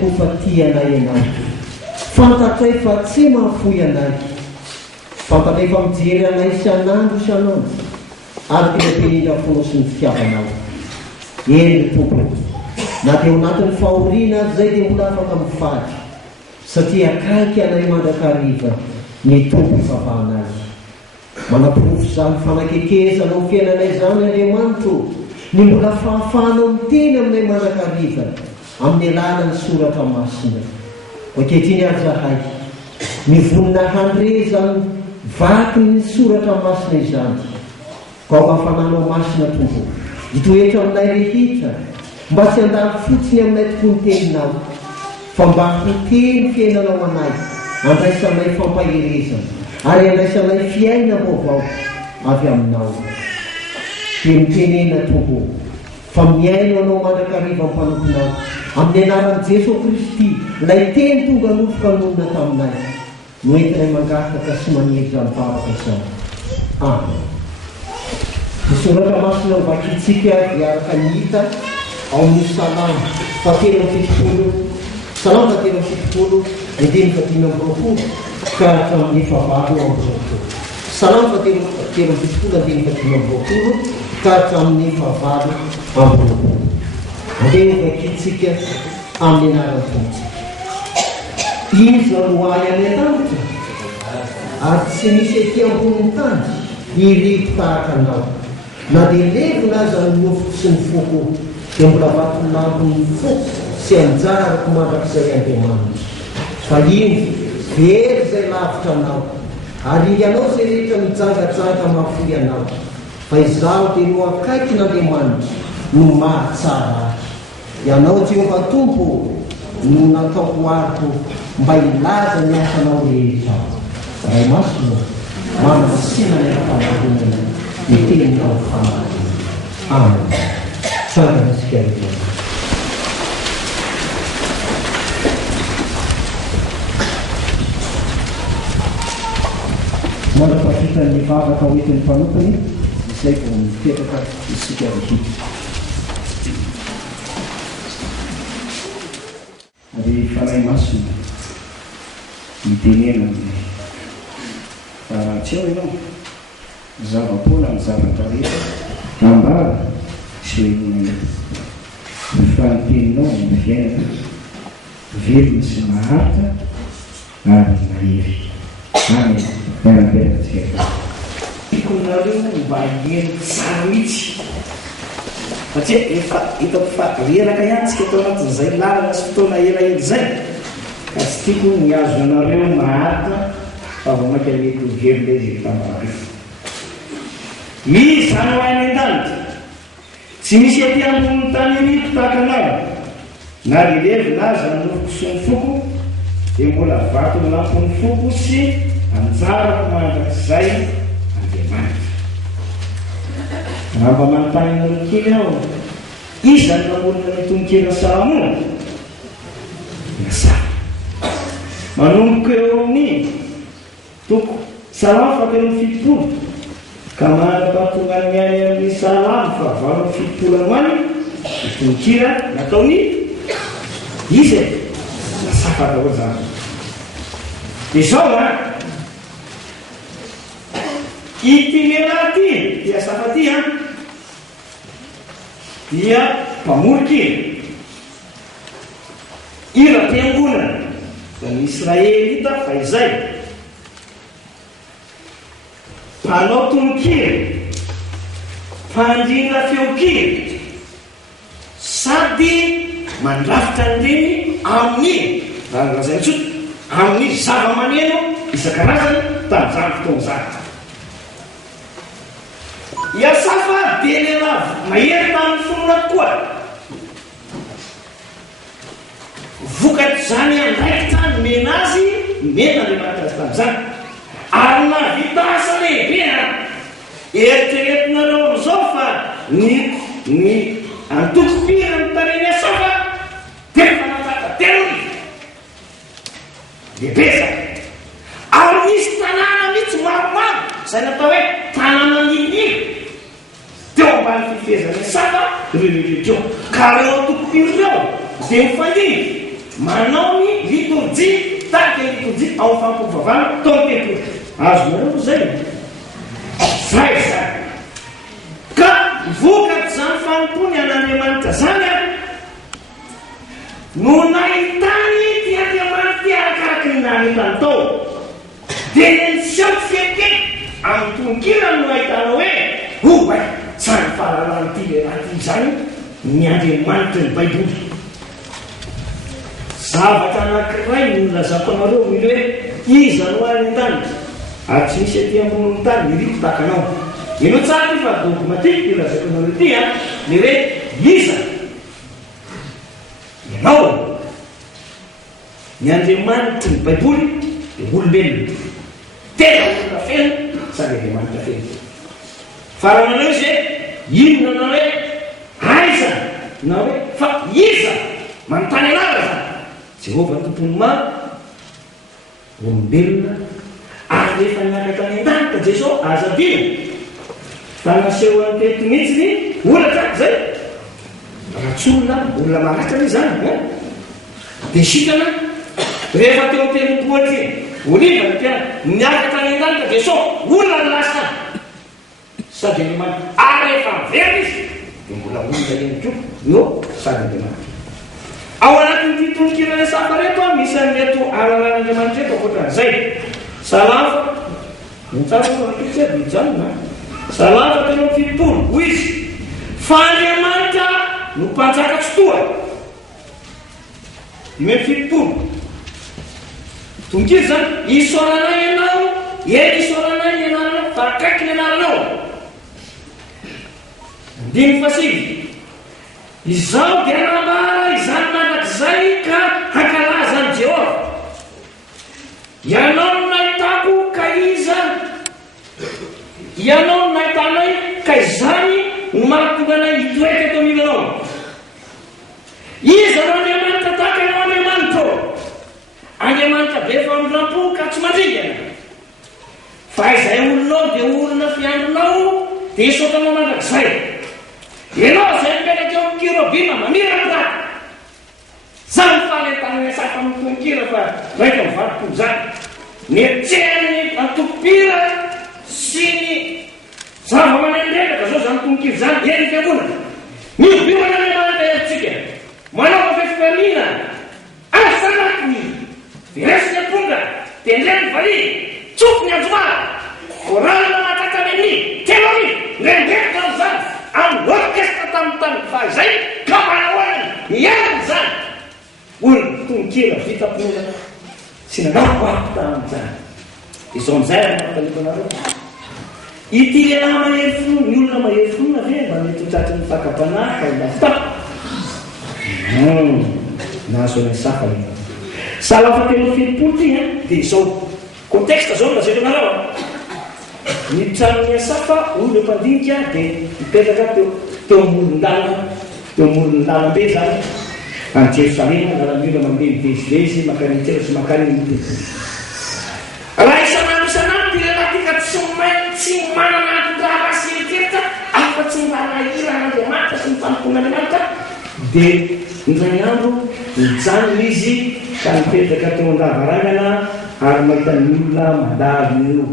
tompoko fa tia anay ianao. Fantatray fa tsy mahafoy anay. Fantatray fa mijery anay isan'andro isan'andro. Ary tena penindra fonao sy ny fitiavanao. Eny tompoko. Na dia ao anatin'ny fahoriana azy zay dia mbola afaka mifaly. Satria akaiky anay mandrakariva ny tompo favahanay. Manaporofo izany fanakekezanao fiainanay izany Andriamanitro, ny mbola fahafahanao miteny aminay mandrakariva amin'ny alalan'ny soratra masina. Ankehitriny ary zahay, mivonona handrezany vaky ny soratra masina izany. Ka ao hafananao masina tompo, hitoetra aminay rehetra, mba tsy handalo fotsiny aminay tokoa ny teninao, fa mba hoteny fiainanao anay, andraisanay fampaherezana, ary andraisanay fiaina vaovao avy aminao. Dia mitenena tompo, fa miaino anao mandrakariva amin'ny mpanomponao, amin'ny anaran'i Jesosy Kristy, ilay teny tonga nofokanonina taminay, no entinay mangataka sy maniry izany vavaka izany. Amen. Ny soratra masina ho vakitsika dia araka ny hita ao amin'ny Salamo fahatelo amby fitopolo, Salamo fahatelo amby fitopolo, andimy fahatelo amby roapolo ka hatramin'ny fahavalo amby roapolo. Salamo fahatelo amby fitopolo, andimy fahatelo amby roapolo ka hatramin'ny fahavalo amby roapolo. Andeha ho vakitsika amin'ny anarany fontsika. Iza no ay any an-danitra, ary tsy misy etỳ ambonin'ny tany irivo tahaka anao. Na dia levona aza ny nofoko sy ny foko, dia mbola vatolampony foko sy anjarako mandrakizay Andriamanitra. Fa iny very izay lavitra anao, ary ianao izay rehetra mijangajanga mahafoy anao. Fa izaho dia no akaiky n'Andriamanitra no mahatsara azy. Ianao Jehovah Tompo no nataoko ariko mba ilaza ny asanao rehetra. Ray masina manasina ny afanahonana ny teninao fanahonana. Amen. Tsara nasika rehetra. Manapakitany vavaka hoentin'ny mpanompony, izay vao mipetraka isika rehetra. Ary faray masina mitenena aminay. Fa tsy eo ianao, zava-poana ny zavatra rehetra, ambara sy hoe fa ny teninao ny fiainana, velona sy maharitra ary mahery. Amen. Miara-piaratsika. Tikonareo mba hieny tsara mihitsy. Satria efa hitako fa reraka ihany tsika tao anatin'izay lalana sy fotoana elaela izay, ka tsy tiako miazo anareo maharitra fa vao maika mety ho velona izy efa marareo. Misy zany ho any an-danitra, tsy misy aty ambonin'ny tany rito tahaka anao, na relevina aza ny nofoko sy ny foko, dia mbola vato ny lampony foko sy anjarako mandrakizay Andriamanitra. Raha mba manontany nareo kely aho, iza ny namorona ny tononkena Salamo? Nasara. Manomboka eo amin'ny toko Salamo fahatelo amby fitopolo, ka manapa-tonga ny any amin'ny Salamo fahavalo amby fitopolo any hoany, ny tononkena nataony izy nasafa daholo zany. Dia izao ity lehilahy ty dia safa ty dia mpamoro kely, ira-piangonana da ny Israelita fa izay mpanao tononkely, fandrina feo kely, sady mandrafitra an'ireny amin'ny razany tsotra amin'ny zava-maneno isan-karazany tamin'izany fotoana izany. Iasafa dia lehilahy mahery tamin'ny fonona koa, vokatry izany andraikitra ny mena azy, mena Andriamanitra azy tamin'izany, ary navita asa lehibe eritreretinareo amin'izao fa ny antoko-pira ny tareny Iasafa dia fanataka telo lehibe zany. Ary misy tanàna mihitsy maromaro izay natao hoe tanàna niniry teo ambany fifezana Iasafa rehetreo, ka reo antoko-pira reo dia mifandimby manao ny liturgie tahaka ny liturgie ao fampovavana tao am'tempoly azonareo zay zay zany ka vokatry zany fanompony an'Andriamanitra zany a no nahitany ty Andriamanitra arakaraky ny nahitany tao dia nenseho feke amin'ny tononkira no ahitana hoe bay tsany fahalalany ty le raha ty zany ny Andriamanitra ny Baiboly. Zavatra anankiray no lazako anareo mily hoe iza no any an-tany ary tsy misy aty ambony tany miriko takanao ino tsara ty fa dogmatique ty lazako anareo ty a le hoe iza ianao ny Andriamanitra ny Baiboly de olombelona tena olona feno sady Andriamanitra feno farananao izy hoe inona na hoe aiza na hoe fa iza manontany anara zany Jehovah tompony maro olombelona ary rehefa niakatra any an-tany ka Jesosy azadina fa naseho any teto mihitsy ny olatra zay ratsolona olona maratra zany dia sikana rehefa teo am-telompoatra oliva niakatra any an-tany ka Jesosy olona ny lasa sady Andriamanitra ary rehefa miverina izy dia mbola olona ihany koa no sady Andriamanitra. Ao anatin'ity tononkirana samba reto misy an'reto alalan'Andriamanitra reto akoatran'izay Salafa Salafa telo amby fitopolo hoy izy fa Andriamanitra no mpanjaka tsotoa dimy amby fitopolo tonkiry zany isoranay ianao isoranay ny anaranao fa akaiky ny anaranao dimy fasivy izao dia nambara izany manak'izay ka hankalaza ny Jehova ianao no nahitako ka iza ianao no nahitanay ka izany no mahatonga anay hitoeky eto amilanao iza no Andriamanitra tahaka ianao Andriamanitra be famindram-po ka tsy mandringana fa izay olonao dia olona fiandronao dia isotanao mandrak'izay ianao zay mipetraka eo amin'ny kirobima mamirana zany fahalentanany saka amin'ny tononkira fa raika mivalim-polo zany mietrehany antopira sy ny zava-manendrendaka zao zany tononkira zany eny fiangonana miobimana Andriamanitra heritsika manao fefimamina asanakiny viresiny aponga tendreny vali tsopony anjomara korana matatany telony nendreka zany amin'ny orkestra tamin'ny fa izay ka manahoany miarany zany olona tononkira vita-ponona sy nanao ato tamin'izany izao amizay mahataleko anareo ity lehilahy mahery fonona ny olona mahery fonona ve mba mety hotratry ny fakapanaka lafita nahazo anay safa Salafa telo fitopolo ty dia izao contexte zao lazeko anareo ny tranon'ny asafa olona mpandinika dia mipetraka teo amolon-dalambe zany any Jerosalema lalamiola mandeha mivezivezy makanitera sy makaniny raha isanandro ty lelatika tsy manana atondraha rasy eritreretra afa-tsy mbanahirana Andriamanitra sy mifampona Andriamanitra dia indray andro mijanona izy ka mipetraka teo an-davarangana ary mahita ny olona mandalo eo